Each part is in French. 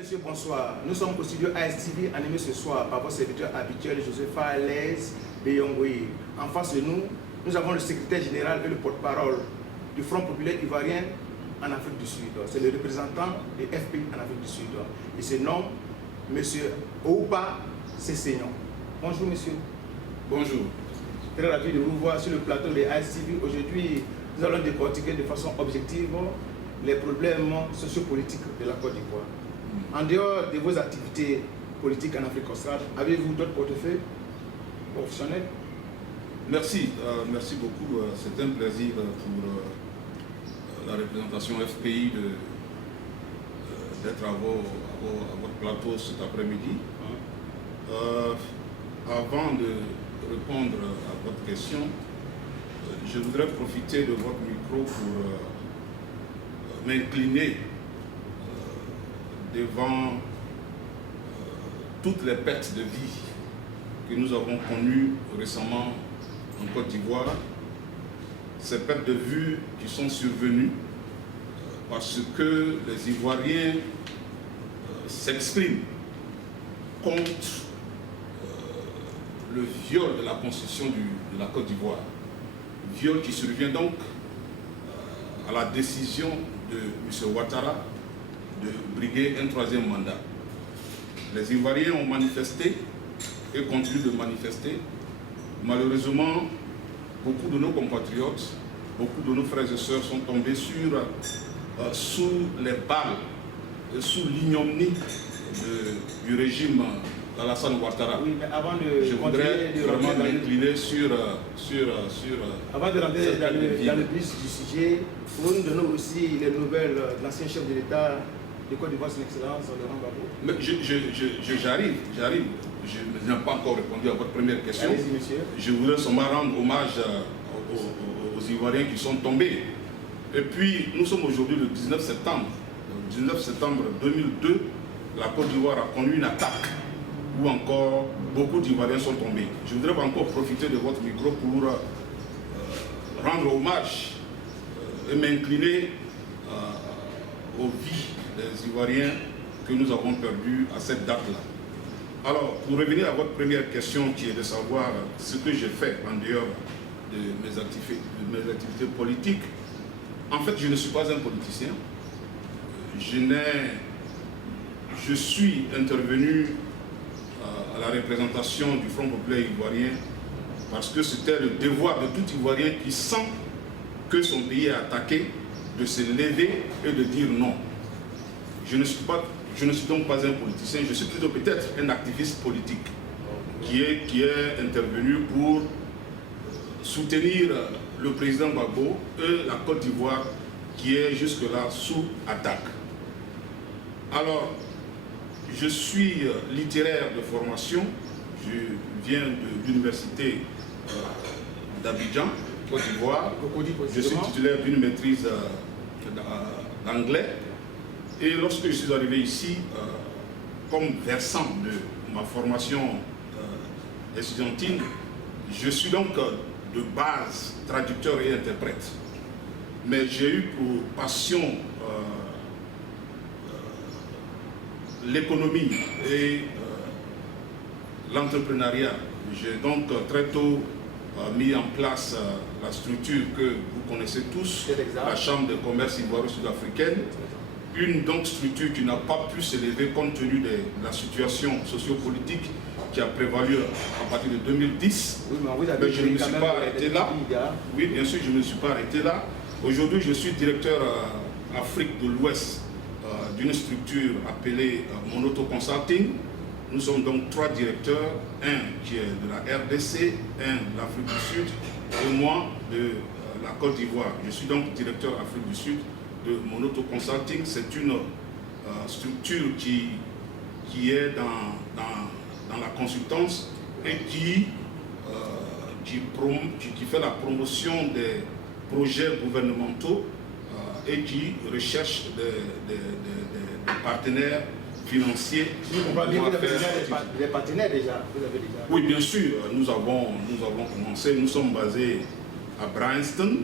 Messieurs, bonsoir. Nous sommes au studio ASTV animé ce soir par votre serviteur habituel Josepha Lez Beyongoye. En face de nous, nous avons le secrétaire général et le porte-parole du Front populaire ivoirien en Afrique du Sud. C'est le représentant des FPI en Afrique du Sud. Il se nomme M. Oupa Sessignon. Bonjour monsieur. Bonjour. Très ravi de vous voir sur le plateau de ASTV. Aujourd'hui, nous allons décortiquer de façon objective les problèmes sociopolitiques de la Côte d'Ivoire. En dehors de vos activités politiques en Afrique australe, avez-vous d'autres portefeuilles professionnels? Merci, merci beaucoup. C'est un plaisir pour la représentation FPI d'être à votre plateau cet après-midi. Avant de répondre à votre question, je voudrais profiter de votre micro pour m'incliner devant toutes les pertes de vie que nous avons connues récemment en Côte d'Ivoire. Ces pertes de vue qui sont survenues parce que les Ivoiriens s'expriment contre le viol de la constitution de la Côte d'Ivoire. Viol qui survient donc à la décision de M. Ouattara de briguer un troisième mandat. Les Ivoiriens ont manifesté et continuent de manifester. Malheureusement, beaucoup de nos compatriotes, beaucoup de nos frères et sœurs sont tombés sous les balles, sous l'ignominie du régime d'Alassane Ouattara. Oui, mais avant je voudrais vraiment m'incliner sur avant de rentrer dans le vif du sujet, pour nous donner aussi les nouvelles de l'ancien chef de l'État de Côte d'Ivoire, son Excellence, Laurent Gbagbo. Mais j'arrive. Je n'ai pas encore répondu à votre première question. Allez-y, monsieur. Je voudrais seulement rendre hommage aux Ivoiriens qui sont tombés. Et puis, nous sommes aujourd'hui le 19 septembre. Le 19 septembre 2002, la Côte d'Ivoire a connu une attaque où encore beaucoup d'Ivoiriens sont tombés. Je voudrais encore profiter de votre micro pour rendre hommage et m'incliner aux vies des Ivoiriens que nous avons perdus à cette date-là. Alors, pour revenir à votre première question qui est de savoir ce que j'ai fait en dehors de mes activités politiques, en fait, je ne suis pas un politicien. Je suis intervenu à la représentation du Front populaire ivoirien parce que c'était le devoir de tout Ivoirien qui sent que son pays est attaqué de se lever et de dire non. Je ne suis donc pas un politicien, je suis plutôt peut-être un activiste politique qui est intervenu pour soutenir le président Gbagbo et la Côte d'Ivoire qui est jusque-là sous attaque. Alors, je suis littéraire de formation, je viens de l'université d'Abidjan, Côte d'Ivoire. Je suis titulaire d'une maîtrise d'anglais. Et lorsque je suis arrivé ici, comme versant de ma formation estudiantine, je suis donc de base traducteur et interprète. Mais j'ai eu pour passion l'économie et l'entrepreneuriat. J'ai donc très tôt mis en place la structure que vous connaissez tous, la Chambre de commerce ivoiro-sud-africaine. Une donc structure qui n'a pas pu s'élever compte tenu de la situation sociopolitique qui a prévalu à partir de 2010. Oui, mais je ne me suis pas arrêté là. Oui, bien sûr, je ne me suis pas arrêté là. Aujourd'hui, je suis directeur Afrique de l'Ouest d'une structure appelée Monoto Consulting. Nous sommes donc 3 directeurs, un qui est de la RDC, un de l'Afrique du Sud et moi de la Côte d'Ivoire. Je suis donc directeur Afrique du Sud de Monoto Consulting. C'est une structure qui est dans la consultance et qui fait la promotion des projets gouvernementaux et qui recherche des partenaires financiers. On va dire des partenaires déjà. Vous avez déjà. Oui, bien sûr, nous avons commencé. Nous sommes basés à Bryanston,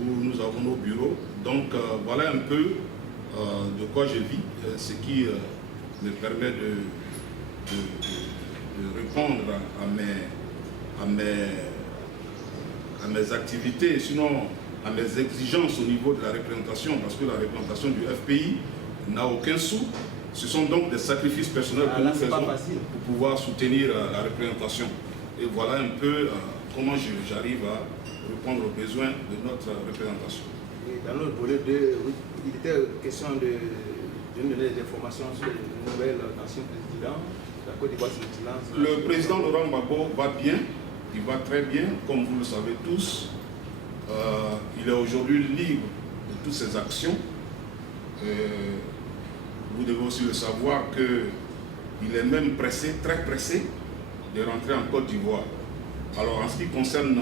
où nous avons nos bureaux. Donc voilà un peu de quoi je vis, ce qui me permet de répondre à mes activités, sinon à mes exigences au niveau de la représentation, parce que la représentation du FPI n'a aucun sou. Ce sont donc des sacrifices personnels que nous faisons pour pouvoir soutenir la représentation. Et voilà un peu comment j'arrive à répondre aux besoins de notre représentation. Et dans notre volet 2, oui, il était question de donner des informations sur le nouvel ancien président. La Côte d'Ivoire, c'est le président Laurent Gbagbo va bien, il va très bien, comme vous le savez tous. Il est aujourd'hui libre de toutes ses actions. Vous devez aussi le savoir qu'il est même pressé, très pressé, de rentrer en Côte d'Ivoire. Alors en ce qui concerne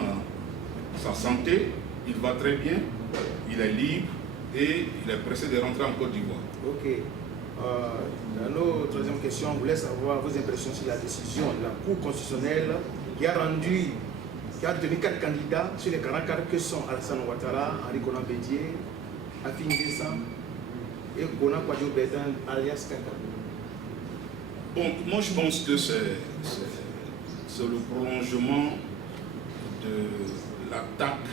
sa santé, il va très bien, il est libre et il est pressé de rentrer en Côte d'Ivoire. Ok. Dans nos troisième question, on voulait savoir vos impressions sur la décision de la Cour constitutionnelle qui a retenu 4 candidats sur les 44 que sont Alassane Ouattara, Henri Konan Bédié, Afi N'Guessan et Gona Kwadjo-Bedin alias Kaka. Bon, moi je pense que c'est le prolongement de l'attaque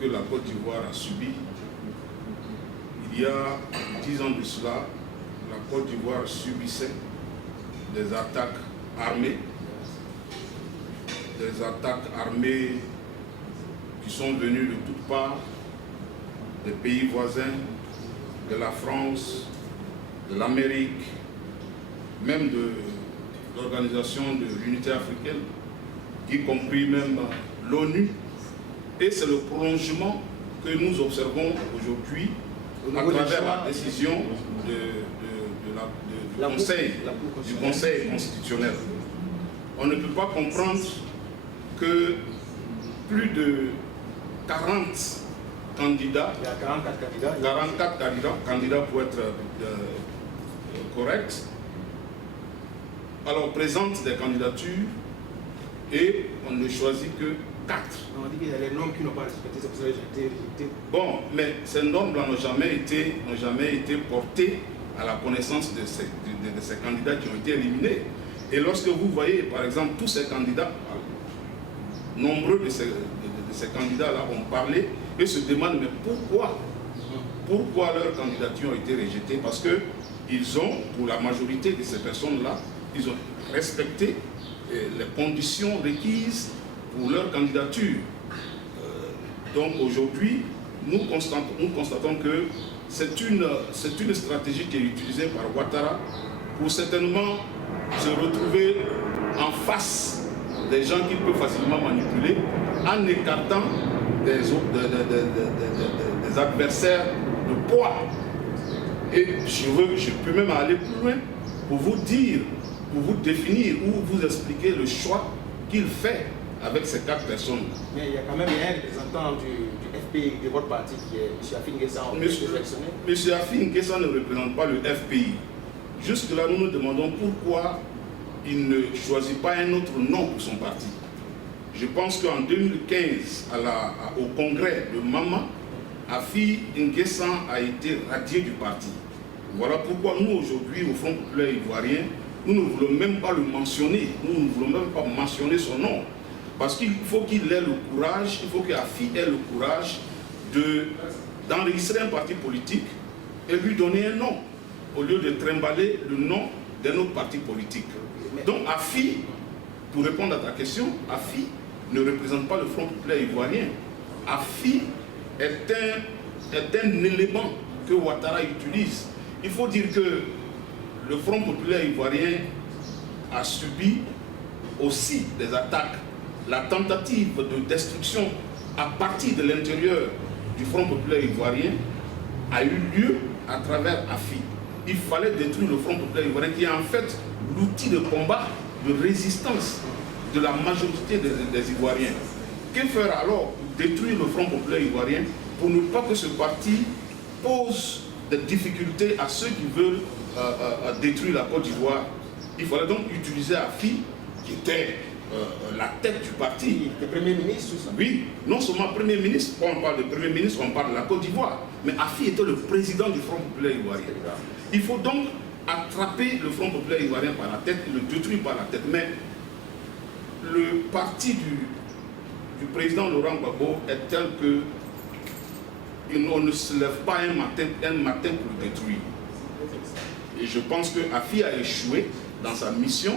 que la Côte d'Ivoire a subie. Il y a 10 ans de cela, la Côte d'Ivoire subissait des attaques armées qui sont venues de toutes parts, des pays voisins, de la France, de l'Amérique, même de l'Organisation de l'Unité africaine, y compris même l'ONU. Et c'est le prolongement que nous observons aujourd'hui à travers la décision du Conseil constitutionnel. On ne peut pas comprendre que plus de 40 candidats, il y a 44 candidats pour être correct, alors présentent des candidatures et on ne choisit que 4. On dit qu'il y a les normes qui n'ont pas respecté, c'est pour ça que j'ai été rejeté. Bon, mais ces normes-là n'ont jamais été portées à la connaissance de ces candidats qui ont été éliminés. Et lorsque vous voyez, par exemple, tous ces candidats, nombreux de ces candidats-là ont parlé et se demandent mais pourquoi leurs candidatures ont été rejetées? Parce qu'ils ont, pour la majorité de ces personnes-là, ils ont respecté les conditions requises pour leur candidature. Donc aujourd'hui, nous constatons que c'est une stratégie qui est utilisée par Ouattara pour certainement se retrouver en face des gens qu'il peut facilement manipuler en écartant des adversaires de poids. Et je peux même aller plus loin pour vous dire, pour vous définir ou vous expliquer le choix qu'il fait avec ces 4 personnes. Mais il y a quand même un représentant du FPI de votre parti qui est M. Afi N'Guessan. M. Afi N'Guessan ne représente pas le FPI. Jusque-là, nous nous demandons pourquoi il ne choisit pas un autre nom pour son parti. Je pense qu'en 2015, au congrès de Mama, Afi N'Guessan a été radié du parti. Voilà pourquoi nous, aujourd'hui, au Front populaire ivoirien, nous ne voulons même pas le mentionner. Nous ne voulons même pas mentionner son nom. Parce qu'il faut qu'il ait le courage, il faut qu'Afi ait le courage d'enregistrer un parti politique et lui donner un nom, au lieu de trimballer le nom d'un autre parti politique. Donc Afi, pour répondre à ta question, Afi ne représente pas le Front populaire ivoirien. Afi est un élément que Ouattara utilise. Il faut dire que le Front populaire ivoirien a subi aussi des attaques. La tentative de destruction à partir de l'intérieur du Front populaire ivoirien a eu lieu à travers Afi. Il fallait détruire le Front populaire ivoirien qui est en fait l'outil de combat, de résistance de la majorité des Ivoiriens. Que faire alors pour détruire le Front populaire ivoirien pour ne pas que ce parti pose des difficultés à ceux qui veulent détruire la Côte d'Ivoire? Il fallait donc utiliser Afi, qui était la tête du parti. Le Premier ministre, tout ça? Oui, non seulement Premier ministre, quand on parle de Premier ministre, on parle de la Côte d'Ivoire, mais Afi était le président du Front populaire ivoirien. Il faut donc attraper le Front populaire ivoirien par la tête, le détruire par la tête. Mais le parti du président Laurent Gbagbo est tel que on ne se lève pas un matin pour le détruire. Et je pense que Afi a échoué dans sa mission,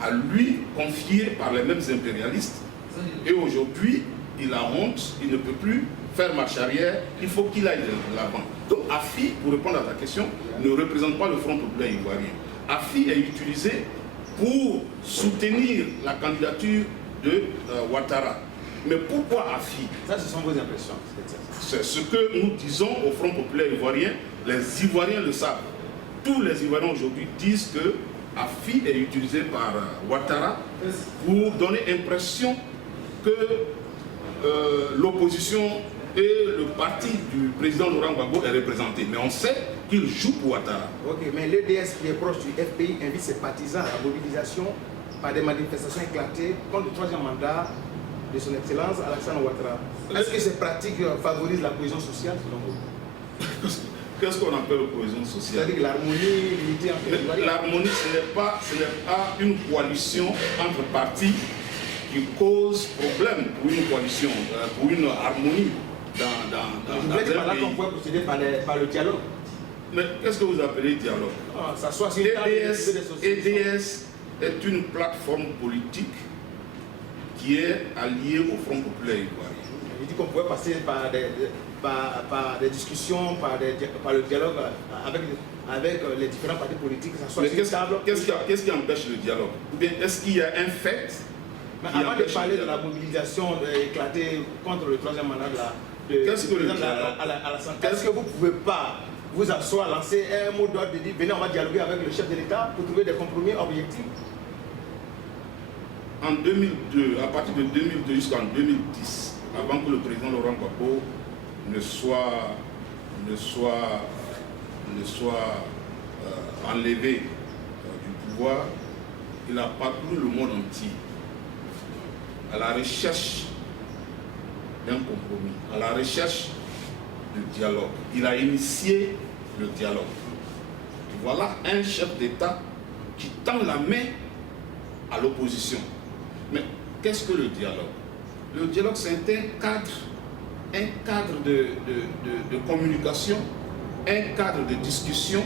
à lui confiée par les mêmes impérialistes. Et aujourd'hui, il a honte, il ne peut plus faire marche arrière, il faut qu'il aille de l'avant. Donc Afi, pour répondre à ta question, ne représente pas le Front populaire ivoirien. Afi est utilisé pour soutenir la candidature de Ouattara. Mais pourquoi Afi? Ça, ce sont vos impressions. C'est ce que nous disons au Front populaire ivoirien. Les Ivoiriens le savent. Tous les Ivoiriens aujourd'hui disent que Afi est utilisé par Ouattara pour donner l'impression que l'opposition et le parti du président Laurent Gbagbo est représenté. Mais on sait qu'il joue pour Ouattara. Ok, mais l'EDS qui est proche du FPI invite ses partisans à la mobilisation par des manifestations éclatées contre le troisième mandat de son Excellence Alassane Ouattara. Est-ce que ces pratiques favorisent la cohésion sociale selon vous? Qu'est-ce qu'on appelle cohésion sociale? C'est-à-dire l'harmonie, l'unité entre les Ivoiriens. L'harmonie, ce n'est pas une coalition entre partis qui cause problème pour une coalition, pour une harmonie dans Vous voulez dire par là un qu'on pays. pourrait procéder par le dialogue? Mais qu'est-ce que vous appelez dialogue? Ça soit sur une table de EDS est une plateforme politique qui est alliée au Front populaire ivoirien. Je dis qu'on pourrait passer par des discussions, par le dialogue avec les différents partis politiques. Ça soit Mais sur une table. qu'est-ce qui empêche le dialogue? Ou bien est-ce qu'il y a un fait Mais qui avant de empêche parler le de la dialogue? mobilisation éclatée contre le troisième mandat de Qu'est-ce que le président dialogue? à la santé, est-ce que vous ne pouvez pas vous asseoir, lancer un mot d'ordre de dire venez, on va dialoguer avec le chef de l'État pour trouver des compromis objectifs? En 2002, à partir de 2002 jusqu'en 2010, avant que le président Laurent Gbagbo ne soit enlevé du pouvoir, il a parcouru le monde entier à la recherche d'un compromis, à la recherche du dialogue. Il a initié le dialogue. Voilà un chef d'État qui tend la main à l'opposition. Mais qu'est-ce que le dialogue? Le dialogue, c'est un cadre de communication, un cadre de discussion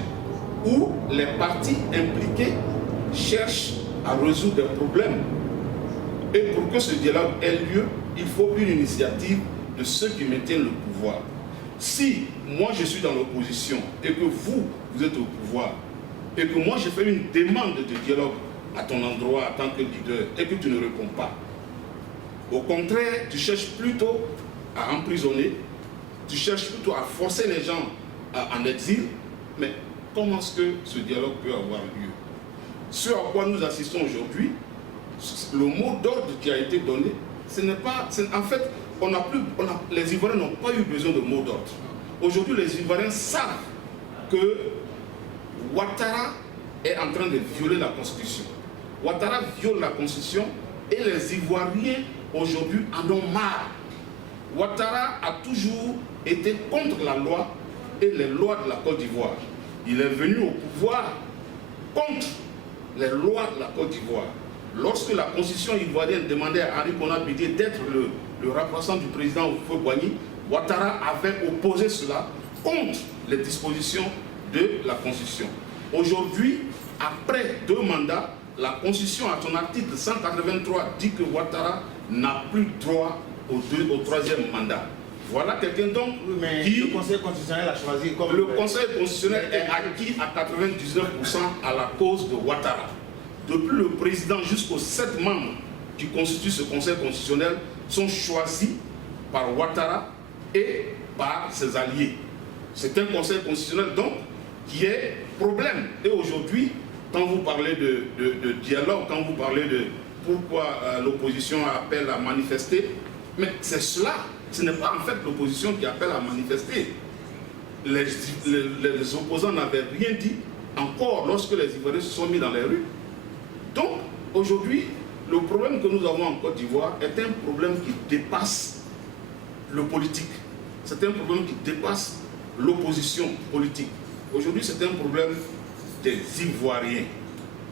où les parties impliquées cherchent à résoudre des problèmes. Et pour que ce dialogue ait lieu, il faut une initiative de ceux qui maintiennent le pouvoir. Si moi je suis dans l'opposition et que vous êtes au pouvoir, et que moi je fais une demande de dialogue à ton endroit en tant que leader et que tu ne réponds pas, au contraire, tu cherches plutôt à emprisonner, tu cherches plutôt à forcer les gens en exil, mais comment est-ce que ce dialogue peut avoir lieu? Ce à quoi nous assistons aujourd'hui, le mot d'ordre qui a été donné, ce n'est pas... En fait, les Ivoiriens n'ont pas eu besoin de mot d'ordre. Aujourd'hui, les Ivoiriens savent que Ouattara est en train de violer la Constitution. Ouattara viole la Constitution et les Ivoiriens aujourd'hui en ont marre. Ouattara a toujours été contre la loi et les lois de la Côte d'Ivoire. Il est venu au pouvoir contre les lois de la Côte d'Ivoire. Lorsque la Constitution ivoirienne demandait à Henri Konan Bédié d'être le remplaçant du président Houphouët-Boigny, Ouattara avait opposé cela contre les dispositions de la Constitution. Aujourd'hui, après 2 mandats, la Constitution, à son article 183, dit que Ouattara n'a plus droit au 3e mandat. Voilà quelqu'un donc qui... Le Conseil constitutionnel a choisi comme... Le Conseil constitutionnel est acquis à 99% à la cause de Ouattara. Depuis le président jusqu'aux 7 membres qui constituent ce Conseil constitutionnel sont choisis par Ouattara et par ses alliés. C'est un Conseil constitutionnel donc qui est problème. Et aujourd'hui, quand vous parlez de dialogue, quand vous parlez de pourquoi l'opposition appelle à manifester, mais c'est cela. Ce n'est pas en fait l'opposition qui appelle à manifester. Les opposants n'avaient rien dit encore lorsque les Ivoiriens se sont mis dans les rues. Donc, aujourd'hui, le problème que nous avons en Côte d'Ivoire est un problème qui dépasse le politique. C'est un problème qui dépasse l'opposition politique. Aujourd'hui, c'est un problème des Ivoiriens.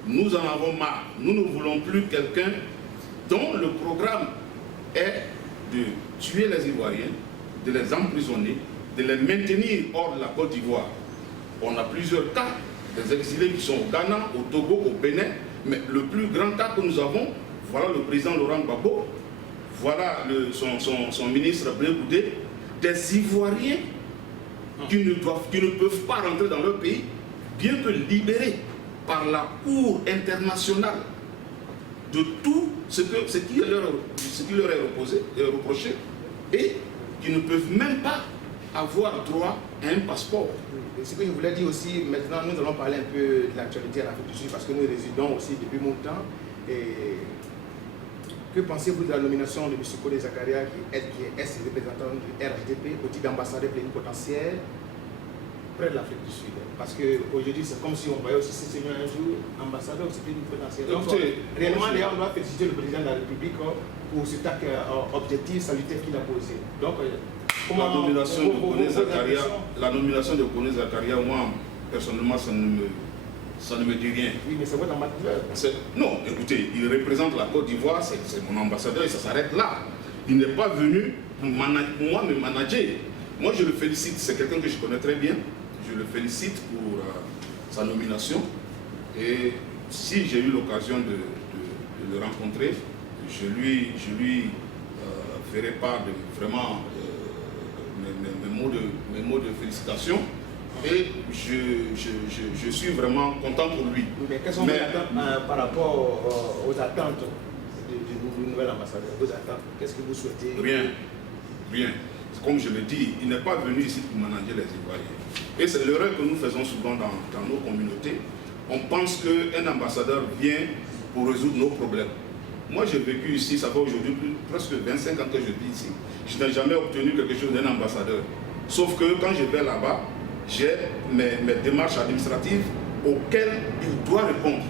Nous en avons marre. Nous ne voulons plus quelqu'un dont le programme est de tuer les Ivoiriens, de les emprisonner, de les maintenir hors de la Côte d'Ivoire. On a plusieurs cas, des exilés qui sont au Ghana, au Togo, au Bénin, mais le plus grand cas que nous avons, voilà le président Laurent Gbagbo, voilà son ministre Blé Goudé, des Ivoiriens qui ne peuvent pas rentrer dans leur pays, bien que libérés par la Cour internationale de tout ce qui leur est reproché, et qui ne peuvent même pas avoir droit à un passeport. Et ce que je voulais dire aussi, maintenant nous allons parler un peu de l'actualité à l'Afrique du Sud, parce que nous résidons aussi depuis longtemps. Et que pensez-vous de la nomination de M. Kodé Zakaria, qui est représentant du RHDP, au titre d'ambassadeur plénipotentiaire près de l'Afrique du Sud? Parce qu'aujourd'hui, c'est comme si on voyait aussi ce seigneur un jour ambassadeur aussi plénipotentiaire. Donc, réellement, on doit féliciter le président de la République pour cet acte objectif, salutaire qu'il a posé. Donc, la nomination de Kodé Zakaria, moi, personnellement, ça ne me dit rien. Oui, mais c'est votre ambassadeur. Non, écoutez, il représente la Côte d'Ivoire, c'est mon ambassadeur et ça s'arrête là. Il n'est pas venu pour moi me manager. Moi, je le félicite, c'est quelqu'un que je connais très bien. Je le félicite pour sa nomination. Et si j'ai eu l'occasion de le rencontrer, je lui ferai part de vraiment mes mots de félicitations. Et je suis vraiment content pour lui. Mais quelles sont vos attentes par rapport aux attentes du nouvel ambassadeur? Vos attentes, qu'est-ce que vous souhaitez? Rien. Comme je le dis, il n'est pas venu ici pour manager les Ivoiriens. Et c'est l'erreur que nous faisons souvent dans nos communautés. On pense qu'un ambassadeur vient pour résoudre nos problèmes. Moi, j'ai vécu ici, ça fait aujourd'hui presque 25 ans que je vis ici. Je n'ai jamais obtenu quelque chose d'un ambassadeur. Sauf que quand je vais là-bas, j'ai mes démarches administratives auxquelles il doit répondre.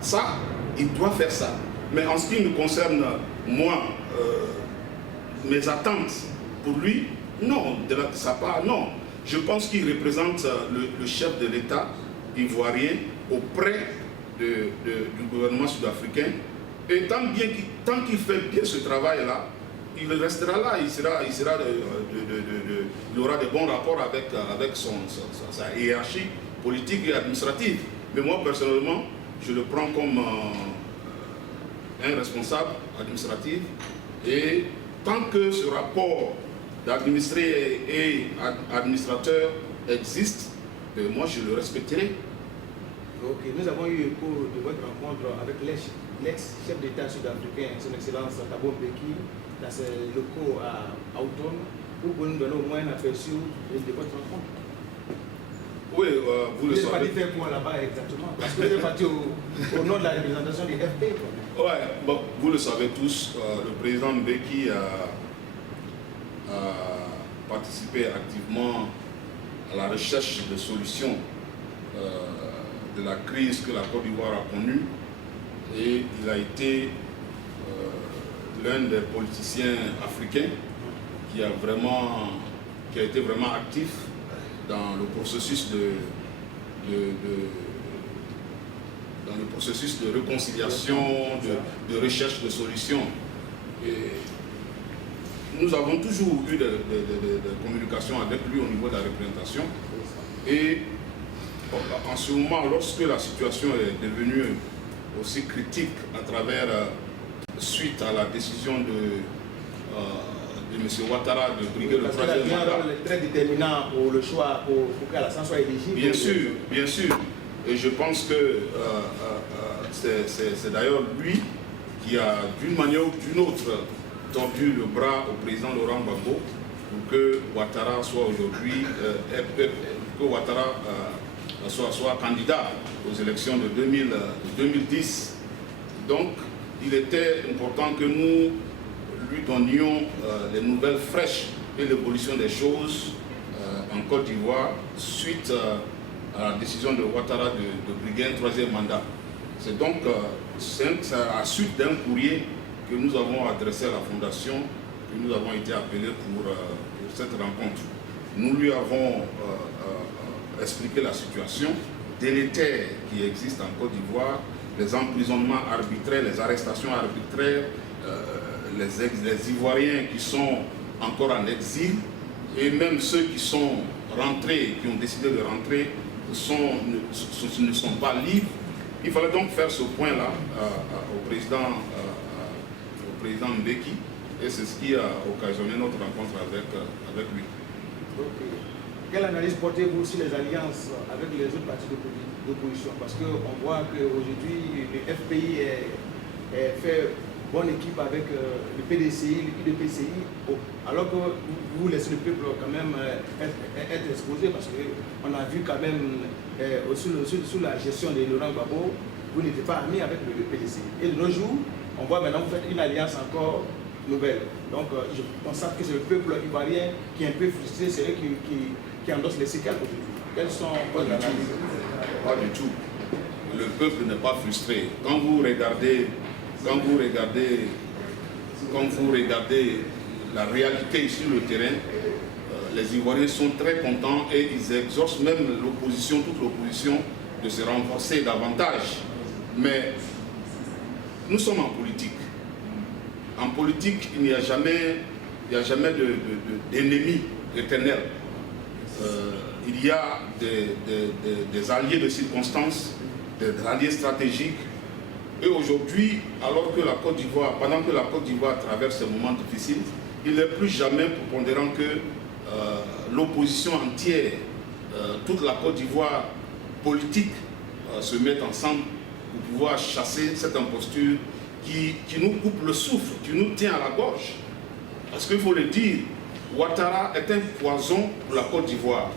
Ça, il doit faire ça. Mais en ce qui me concerne, moi, mes attentes pour lui, non, de sa part, non. Je pense qu'il représente le chef de l'État ivoirien auprès du gouvernement sud-africain. Et tant qu'il fait bien ce travail-là, il restera là, il aura de bons rapports avec sa hiérarchie politique et administrative. Mais moi, personnellement, je le prends comme un responsable administratif. Et tant que ce rapport d'administré et administrateur existe, moi, je le respecterai. Ok, nous avons eu écho de votre rencontre avec l'ex-chef d'État sud-africain, son Excellence Thabo Mbeki, dans ses locaux à Houghton. Vous pouvez nous donner au moins un aperçu de votre rencontre? Oui, vous le savez. Vous n'êtes pas dit faire quoi là-bas exactement? Parce que vous êtes parti au nom de la représentation du FP. Oui, bon, vous le savez tous, le président Mbeki a participé activement à la recherche de solutions de la crise que la Côte d'Ivoire a connue, et il a été l'un des politiciens africains qui a été vraiment actif dans le processus de réconciliation, de recherche de solutions. Et nous avons toujours eu des communications avec lui au niveau de la représentation. Et en ce moment, lorsque la situation est devenue aussi critique à travers, suite à la décision de M. Ouattara de briguer le troisième mandat. C'est très déterminant pour le choix, pour qu'Alassane soit éligible. Bien sûr. Et je pense que c'est d'ailleurs lui qui a, d'une manière ou d'une autre, tordu le bras au président Laurent Gbagbo pour que Ouattara soit aujourd'hui, que Ouattara soit candidat aux élections de 2010. Donc, il était important que nous lui donnions les nouvelles fraîches et l'évolution des choses en Côte d'Ivoire suite à la décision de Ouattara de briguer un troisième mandat. C'est donc à la suite d'un courrier que nous avons adressé à la Fondation, que nous avons été appelés pour cette rencontre. Nous lui avons expliqué la situation délétères qui existent en Côte d'Ivoire, les emprisonnements arbitraires, les arrestations arbitraires, les Ivoiriens qui sont encore en exil, et même ceux qui sont rentrés, qui ont décidé de rentrer, ne sont pas libres. Il fallait donc faire ce point-là au président Mbeki, et c'est ce qui a occasionné notre rencontre avec lui. Okay. Quelle analyse portez-vous sur les alliances avec les autres partis d'opposition? Parce qu'on voit qu'aujourd'hui, le FPI fait bonne équipe avec le PDCI, l'UDPCI, alors que vous laissez le peuple quand même être exposé, parce qu'on a vu quand même sous la gestion de Laurent Gbagbo, vous n'étiez pas amis avec le PDCI. Et de nos jours, on voit maintenant que vous faites une alliance encore nouvelle. Donc je constate que c'est le peuple ivoirien qui est un peu frustré, c'est eux qui endossent les séquelles aujourd'hui. Quelles sont vos analyses? Pas du tout. Le peuple n'est pas frustré. Quand vous regardez la réalité sur le terrain, les Ivoiriens sont très contents et ils exhortent même l'opposition, toute l'opposition, de se renforcer davantage. Mais nous sommes en politique. En politique, il n'y a jamais d'ennemis éternels. Il y a des alliés de circonstances, des alliés stratégiques. Et aujourd'hui, alors que la Côte d'Ivoire, pendant que la Côte d'Ivoire traverse ces moments difficiles, il n'est plus jamais prépondérant que l'opposition entière, toute la Côte d'Ivoire politique, se mette ensemble pour pouvoir chasser cette imposture qui nous coupe le souffle, qui nous tient à la gorge. Parce qu'il faut le dire, Ouattara est un poison pour la Côte d'Ivoire.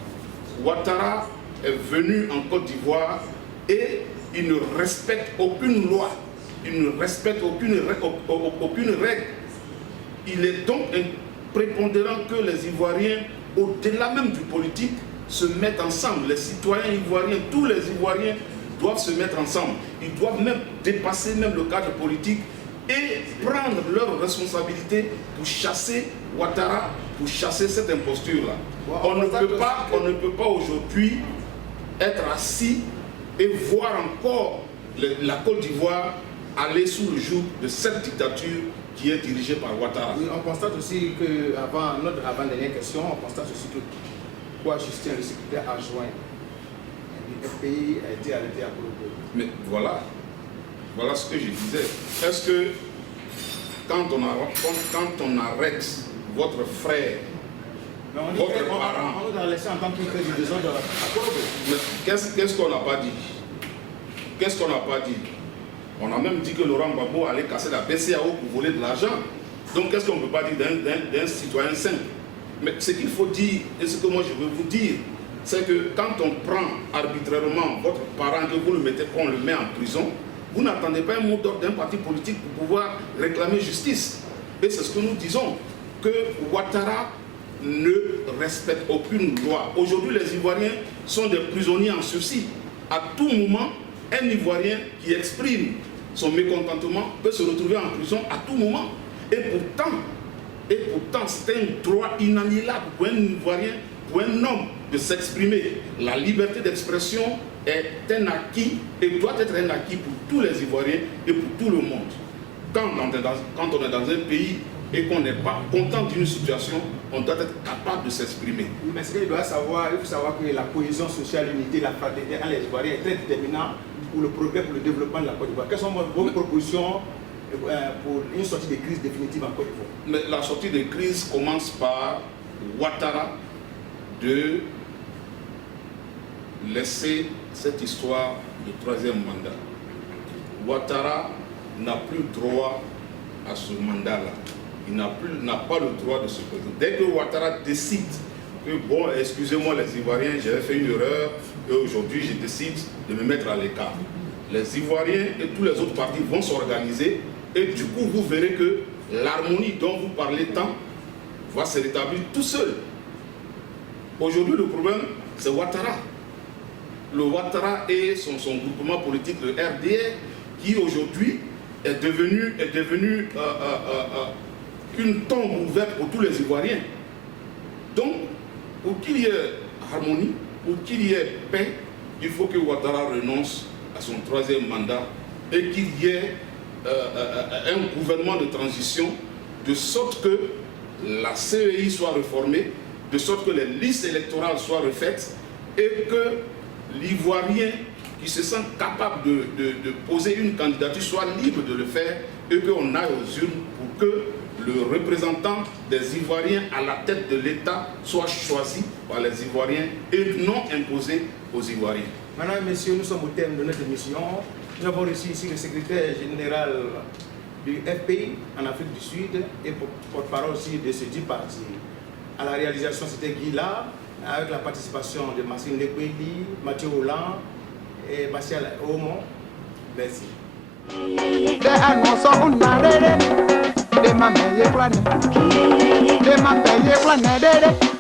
Ouattara est venu en Côte d'Ivoire et il ne respecte aucune loi, il ne respecte aucune règle. Il est donc prépondérant que les Ivoiriens, au-delà même du politique, se mettent ensemble. Les citoyens ivoiriens, tous les Ivoiriens doivent se mettre ensemble. Ils doivent même dépasser même le cadre politique et prendre leurs responsabilités pour chasser Ouattara, pour chasser cette imposture-là. On ne peut pas aujourd'hui être assis et voir encore la Côte d'Ivoire aller sous le joug de cette dictature qui est dirigée par Ouattara. Oui, on constate aussi que, avant-dernière question, on constate aussi que quoi Justin, le secrétaire adjoint du FPI, a été arrêté à Colombo. Mais voilà ce que je disais. Est-ce que quand on arrête votre frère, votre parent, on nous a laissé en tant qu'il fait du désordre à Colombo. Mais qu'est-ce qu'on n'a pas dit? Qu'est-ce qu'on n'a pas dit? On a même dit que Laurent Gbagbo allait casser la BCAO pour voler de l'argent. Donc qu'est-ce qu'on ne peut pas dire d'un citoyen simple? Mais ce qu'il faut dire, et ce que moi je veux vous dire, c'est que quand on prend arbitrairement votre parent, que vous le mettez, qu'on le met en prison, vous n'attendez pas un mot d'ordre d'un parti politique pour pouvoir réclamer justice. Et c'est ce que nous disons, que Ouattara ne respecte aucune loi. Aujourd'hui, les Ivoiriens sont des prisonniers en sursis. À tout moment, un Ivoirien qui exprime son mécontentement peut se retrouver en prison à tout moment. Et pourtant, c'est un droit inaliénable pour un Ivoirien, pour un homme de s'exprimer. La liberté d'expression est un acquis et doit être un acquis pour tous les Ivoiriens et pour tout le monde. Quand on est dans un pays et qu'on n'est pas content d'une situation, on doit être capable de s'exprimer. Mais ce qu'il faut savoir que la cohésion sociale, l'unité, la fraternité entre les Ivoiriens est très déterminante pour le progrès, pour le développement de la Côte d'Ivoire. Quelles sont vos propositions pour une sortie de crise définitive en Côte d'Ivoire? Mais la sortie de crise commence par Ouattara de laisser cette histoire de troisième mandat. Ouattara n'a plus droit à ce mandat-là. Il n'a pas le droit de se présenter. Dès que Ouattara décide que, bon, excusez-moi les Ivoiriens, j'avais fait une erreur, et aujourd'hui je décide de me mettre à l'écart. Les Ivoiriens et tous les autres partis vont s'organiser, et du coup vous verrez que l'harmonie dont vous parlez tant va se rétablir tout seul. Aujourd'hui le problème, c'est Ouattara. Le Ouattara et son groupement politique, le RDR, qui aujourd'hui est devenu une tombe ouverte pour tous les Ivoiriens. Donc, pour qu'il y ait harmonie, pour qu'il y ait paix, il faut que Ouattara renonce à son 3e mandat et qu'il y ait un gouvernement de transition de sorte que la CEI soit réformée, de sorte que les listes électorales soient refaites et que l'Ivoirien qui se sent capable de poser une candidature soit libre de le faire et qu'on aille aux urnes pour que le représentant des Ivoiriens à la tête de l'État soit choisi par les Ivoiriens et non imposé aux Ivoiriens. Madame, messieurs, nous sommes au thème de notre émission. Nous avons reçu ici le secrétaire général du FPI en Afrique du Sud et porte-parole aussi de ce dit parti. À la réalisation, c'était Guy Lard, avec la participation de Marcine Lekweli, Mathieu Hollande et Martial Aumont. Merci. De